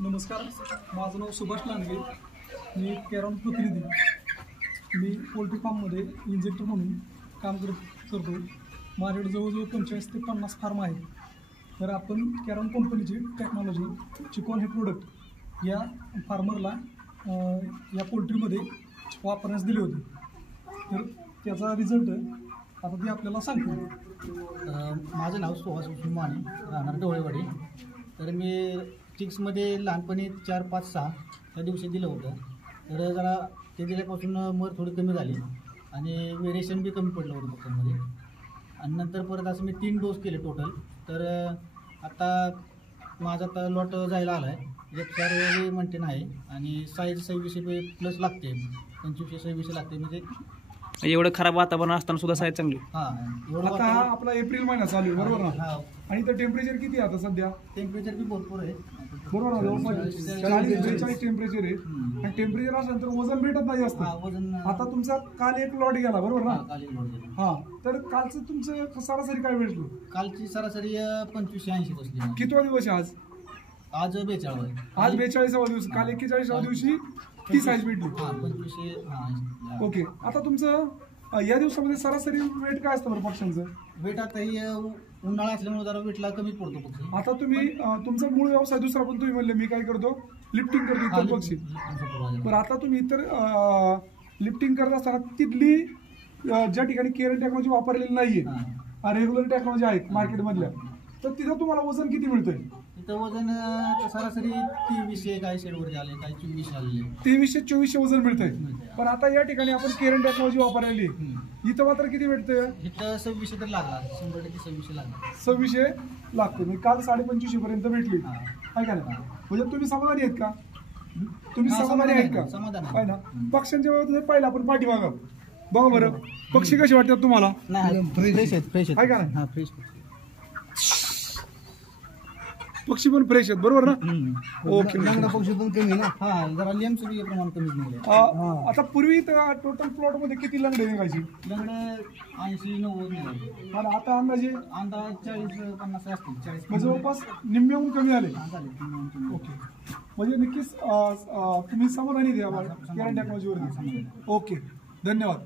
नमस्कार, माझं नाव सुभाष लांडगे. मी कॅरॉन प्रतिनिधी. मी पोल्ट्री फार्ममध्ये इंजेक्टर म्हणून काम करतो. माझ्याकडे जवळजवळ 45 ते 50 फार्म आहेत. तर आपण कॅरॉन कंपनीची टेक्नॉलॉजी चिकॉन हे प्रोडक्ट या फार्मरला या पोल्ट्रीमध्ये वापरण्यास दिले होते. तर त्याचा रिझल्ट आता ते आपल्याला सांगतो. माझं नाव सुहास माने, राहणार डोळेवाडी. तर मी चिक्समध्ये लहानपणी 4, 5, 6 त्या दिवशी दिलं होतं. तर जरा ते दिल्यापासून मर थोडी कमी झाली आणि वेरिएशन बी कमी पडलं होतं पक्ष्यांमध्ये. आणि नंतर परत असं मी 3 डोस केले टोटल. तर आता माझा आता लॉट जायला आला आहे. FR मेंटेन आहे आणि साईज 26 प्लस लागते, 25-26 लागते. म्हणजे एवढं खराब वातावरण असताना सुद्धा साईज चांगली. आता हा आपला एप्रिल महिना चालू आहे, बरोबर ना? आणि तर टेम्परेचर किती आहे आता सध्या? टेम्परेचर बी भरपूर आहे, बरोबर ना? 40-42 टेम्परेचर आहे. आणि टेम्परेचर असेल तर वजन भेटत नाही असतं. वजन आता तुमचा काल एक लॉट गेला, बरोबर ना? हा. तर कालचं तुमचं सरासरी काय भेटलं? कालची सरासरी 25-80 बसली. कितवा दिवस आहे आज? आज 42. आज 42वा दिवस. काल 41व्या दिवशी ती साईज भेटली. 25. ओके. आता तुमचं या दिवसामध्ये सरासरी वेट काय असतं बरं पक्ष्यांचं? वेट आता ही उन्हाळा असल्यामुळे जरा वेटला कमी पडतो पक्षी. आता तुम्ही तुमचा मूळ व्यवसाय दुसरा पण तुम्ही म्हणले मी काय करतो, लिफ्टिंग करतो इतर पक्षी. पण आता तुम्ही इतर लिफ्टिंग करत असताना तिथली ज्या ठिकाणी केरन टेक्नॉलॉजी वापरलेली नाहीये, रेग्युलर टेक्नॉलॉजी आहेत मार्केटमधल्या, तर तिथं तुम्हाला वजन किती मिळतंय? तिथं वजन सरासरी 2300 काही शेडवरती आले, काही 2400 आले. 2300-2400 वजन मिळतंय. पण आता या ठिकाणी आपण केरन टेक्नॉलॉजी वापरलेली, इथं मात्र किती भेटतंय? इथं 2600 तर लागला, 100% 2600 लागला. 2600 लागतो. मी काल 2550 पर्यंत भेटली, आहे का ना? म्हणजे तुम्ही समाधानी आहेत का? तुम्ही समाधानी आहेत का? समाधान आहे ना? पक्ष्यांच्या बाबतीत पाहिलं आपण पाठीमागं बघा बरं, पक्षी कसे वाटतात तुम्हाला? फ्रेश आहेत, आहे का ना? फ्रेश पक्षी पण फ्रेश आहेत, बरोबर ना? ओके. पक्षी पण कमी ना. जरा लेमचं बी प्रमाण कमीच नाही. आता पूर्वी टोटल प्लॉट मध्ये किती लंगडे निघायची? लंगडे 80-90 निघाले. आणि आता अंदाजे 40-50 असतील. 40 जवळपास निम्म्याहून कमी झाले. ओके. म्हणजे नक्कीच तुम्ही समाधानी द्या केरन टेक्नॉलॉजीवरती. ओके, धन्यवाद.